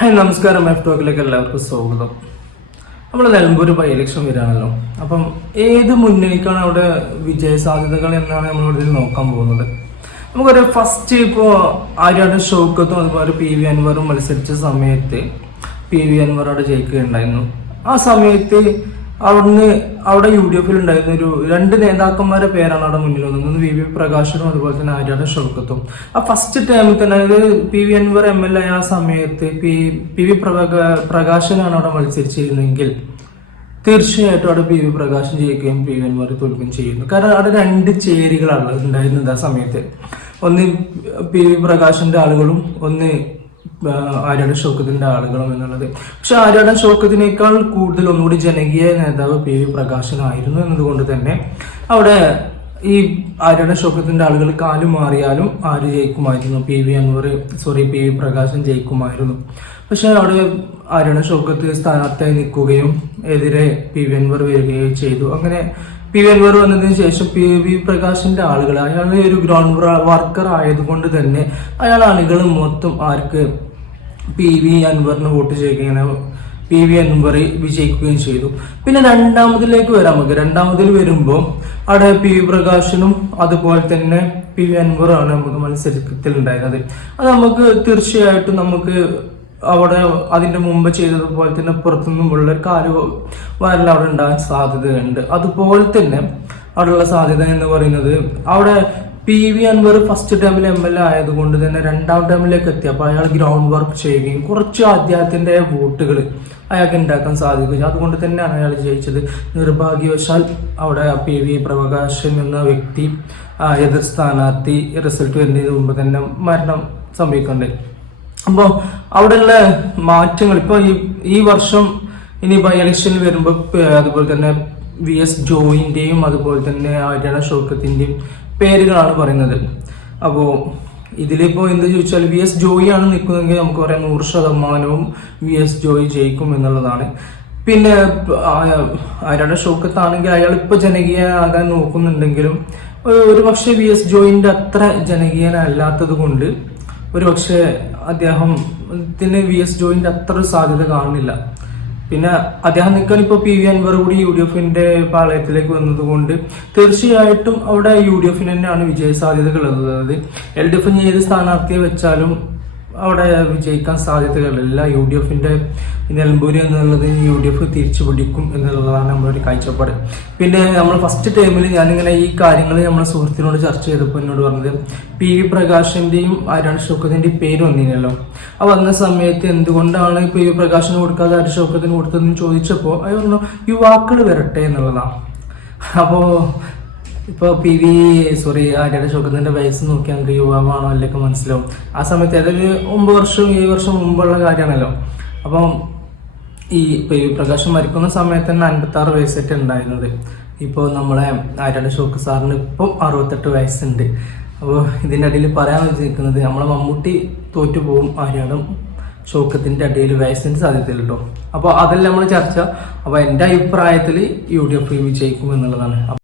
Hi നമസ്കാരം. F ടോക്കിലേക്ക് എല്ലാവർക്കും സ്വാഗതം. നമ്മൾ നിലമ്പൂർ ബൈ ഇലക്ഷൻ വരികയാണല്ലോ. അപ്പം ഏത് മുന്നണിക്കാണ് അവിടെ വിജയ സാധ്യതകൾ എന്നാണ് നമ്മളിവിടെ നോക്കാൻ പോകുന്നത്. നമുക്കൊരു ഫസ്റ്റ് ഇപ്പോൾ ആര്യാട് ഷൗക്കത്തും അതുപോലെ പി വി അൻവറും മത്സരിച്ച സമയത്ത് പി വി അൻവർ അവിടെ ജയിക്കുകയുണ്ടായിരുന്നു. ആ സമയത്ത് അവിടെ യു ഡി എഫിൽ ഉണ്ടായിരുന്ന ഒരു രണ്ട് നേതാക്കന്മാരുടെ പേരാണ് അവിടെ മുന്നിൽ വന്നത്. ഒന്ന് വി വി പ്രകാശനും അതുപോലെ തന്നെ ആര്യാട് ഷൗക്കത്തും. ആ ഫസ്റ്റ് ടൈമിൽ തന്നെ, അതായത് പി വി അൻവർ MLA ആ സമയത്ത് പി വി പ്രകാശനാണ് അവിടെ മത്സരിച്ചിരുന്നെങ്കിൽ തീർച്ചയായിട്ടും അവിടെ പി വി പ്രകാശൻ ജയിക്കുകയും പി വി അൻവർ തോൽക്കുകയും ചെയ്യുന്നു. കാരണം അവിടെ രണ്ട് ചേരികളാണ് ഉണ്ടായിരുന്നത് ആ സമയത്ത്. ഒന്ന് പി വി പ്രകാശന്റെ ആളുകളും ഒന്ന് ആര്യാട് ഷൗക്കത്തിന്റെ ആളുകളും എന്നുള്ളത്. പക്ഷെ ആര്യാട് ഷൗക്കത്തിനേക്കാൾ കൂടുതൽ ഒന്നുകൂടി ജനകീയ നേതാവ് പി വി പ്രകാശനായിരുന്നു എന്നതുകൊണ്ട് തന്നെ അവിടെ ഈ ആര്യാട് ഷൗക്കത്തിന്റെ ആളുകൾ കാലു മാറിയാലും ആര് ജയിക്കുമായിരുന്നു, പി വി പ്രകാശൻ ജയിക്കുമായിരുന്നു. പക്ഷെ അവിടെ ആര്യാട് ഷൗക്കത്ത് സ്ഥാനാർത്ഥിയായി നിൽക്കുകയും എതിരെ പി വി അൻവർ വരികയും ചെയ്തു. അങ്ങനെ പി വി അൻവർ വന്നതിന് ശേഷം പി വി പ്രകാശിന്റെ ആളുകൾ, അയാൾ ഒരു ഗ്രൗണ്ട് വർക്കർ ആയതുകൊണ്ട് തന്നെ അയാൾ ആളുകൾ മൊത്തം ആർക്ക് പി വി അൻവറിന് വോട്ട് ചെയ്യുകയാണ്, പി വി അൻവർ വിജയിക്കുകയും ചെയ്തു. പിന്നെ രണ്ടാമതിലേക്ക് വരാം. നമുക്ക് രണ്ടാമതിൽ വരുമ്പോൾ അവിടെ പി വി പ്രകാശനും അതുപോലെ തന്നെ പി വി അൻവറാണ് നമുക്ക് മത്സരത്തിൽ ഉണ്ടായിരുന്നത്. അത് നമുക്ക് തീർച്ചയായിട്ടും നമുക്ക് അവിടെ അതിന്റെ മുമ്പ് ചെയ്തതുപോലെ തന്നെ പുറത്തുനിന്നുമുള്ള ഒരു കാലുവാരൽ അവിടെ ഉണ്ടാകാൻ സാധ്യതയുണ്ട്. അതുപോലെ തന്നെ അവിടെയുള്ള സാധ്യത എന്ന് പറയുന്നത്, അവിടെ പി വി അൻവർ ഫസ്റ്റ് ടൈമിൽ MLA ആയതുകൊണ്ട് തന്നെ രണ്ടാം ടൈമിലേക്ക് എത്തിയപ്പോൾ അയാൾ ഗ്രൗണ്ട് വർക്ക് ചെയ്യുകയും കുറച്ച് അദ്ദേഹത്തിന്റെ വോട്ടുകൾ അയാൾക്ക് ഉണ്ടാക്കാൻ സാധിക്കും. അതുകൊണ്ട് തന്നെയാണ് അയാൾ ജയിച്ചത്. നിർഭാഗ്യവശാൽ അവിടെ പി വി പ്രകാശൻ എന്ന വ്യക്തി എതിർ സ്ഥാനാർത്ഥി റിസൾട്ട് വരുന്നതിന് മുമ്പ് തന്നെ മരണം സംഭവിക്കുന്നുണ്ട്. അപ്പോൾ അവിടെയുള്ള മാറ്റങ്ങൾ ഇപ്പോൾ ഈ വർഷം ഇനി ബൈ ഇലക്ഷനിൽ വരുമ്പോൾ അതുപോലെ തന്നെ VS ജോയിന്റെയും അതുപോലെ തന്നെ ആര്യാട് ഷൗക്കത്തിന്റെയും പേരുകളാണ് പറയുന്നത്. അപ്പോൾ ഇതിലിപ്പോൾ എന്ത് ചോദിച്ചാൽ VS ജോയി ആണ് നിൽക്കുന്നതെങ്കിൽ നമുക്ക് പറയാം 100% VS ജോയി ജയിക്കും എന്നുള്ളതാണ്. പിന്നെ ആര്യാട് ഷൗക്കത്താണെങ്കിൽ അയാൾ ഇപ്പോൾ ജനകീയനാകാൻ നോക്കുന്നുണ്ടെങ്കിലും ഒരു പക്ഷേ VS ജോയിന്റെ അത്ര ജനകീയനല്ലാത്തത് കൊണ്ട് ഒരു പക്ഷേ അദ്ദേഹത്തിന് VS ജോയിന്റെ അത്ര ഒരു സാധ്യത കാണുന്നില്ല. പിന്നെ അദ്ദേഹം നിൽക്കാൻ ഇപ്പോൾ പി വി അൻവർ കൂടി UDF പാളയത്തിലേക്ക് വന്നതുകൊണ്ട് തീർച്ചയായിട്ടും അവിടെ UDF തന്നെയാണ് വിജയ സാധ്യതകൾ ഉള്ളത്. LDF ഏത് സ്ഥാനാർത്ഥിയെ വെച്ചാലും അവിടെ വിജയിക്കാൻ സാധ്യതകളില്ല. UDF നിലമ്പൂര് എന്നുള്ളത് UDF തിരിച്ചു പിടിക്കും എന്നുള്ളതാണ് നമ്മളൊരു കാഴ്ചപ്പാട്. പിന്നെ നമ്മൾ ഫസ്റ്റ് ടൈമിൽ ഞാനിങ്ങനെ ഈ കാര്യങ്ങൾ നമ്മളെ സുഹൃത്തിനോട് ചർച്ച ചെയ്തപ്പോൾ എന്നോട് പറഞ്ഞത് പി വി പ്രകാശന്റെയും ആര്യാട് ഷൗക്കത്തിന്റെയും പേര് വന്നില്ലല്ലോ. ആ വന്ന സമയത്ത് എന്തുകൊണ്ടാണ് പി വി പ്രകാശന് കൊടുക്കാതെ ആര്യാട് ഷൗക്കത്തിന് കൊടുത്തതെന്ന് ചോദിച്ചപ്പോൾ അയാൾ പറഞ്ഞു യുവാക്കൾ വരട്ടെ എന്നുള്ളതാണ്. അപ്പോൾ ഇപ്പോൾ ആര്യാട് ഷൗക്കത്തിന്റെ വയസ്സ് നോക്കി നമുക്ക് യുവാവാണോ അല്ലൊക്കെ മനസ്സിലാവും. ആ സമയത്ത് ഏതൊരു 9 വർഷം 7 വർഷം മുമ്പുള്ള കാര്യമാണല്ലോ. അപ്പം ഈ പി വി പ്രകാശൻ മരിക്കുന്ന സമയത്ത് തന്നെ 56 വയസ്സായിട്ട് ഉണ്ടായിരുന്നത്. ഇപ്പോൾ നമ്മളെ ആര്യാട് ഷൗക്കത്ത് സാറിന് ഇപ്പം 68 വയസ്സുണ്ട്. അപ്പോൾ ഇതിൻ്റെ ഇടയിൽ പറയാൻ വെച്ചിരിക്കുന്നത് നമ്മളെ മമ്മൂട്ടി തോറ്റുപോകും ആര്യാടും ഷൗക്കത്തിന്റെ ഇടയിൽ വയസ്സിന്റെ സാധ്യതയില്ല കേട്ടോ. അപ്പോൾ അതെല്ലാം നമ്മൾ ചർച്ച. അപ്പോൾ എൻ്റെ അഭിപ്രായത്തിൽ UDF വിജയിക്കും എന്നുള്ളതാണ്.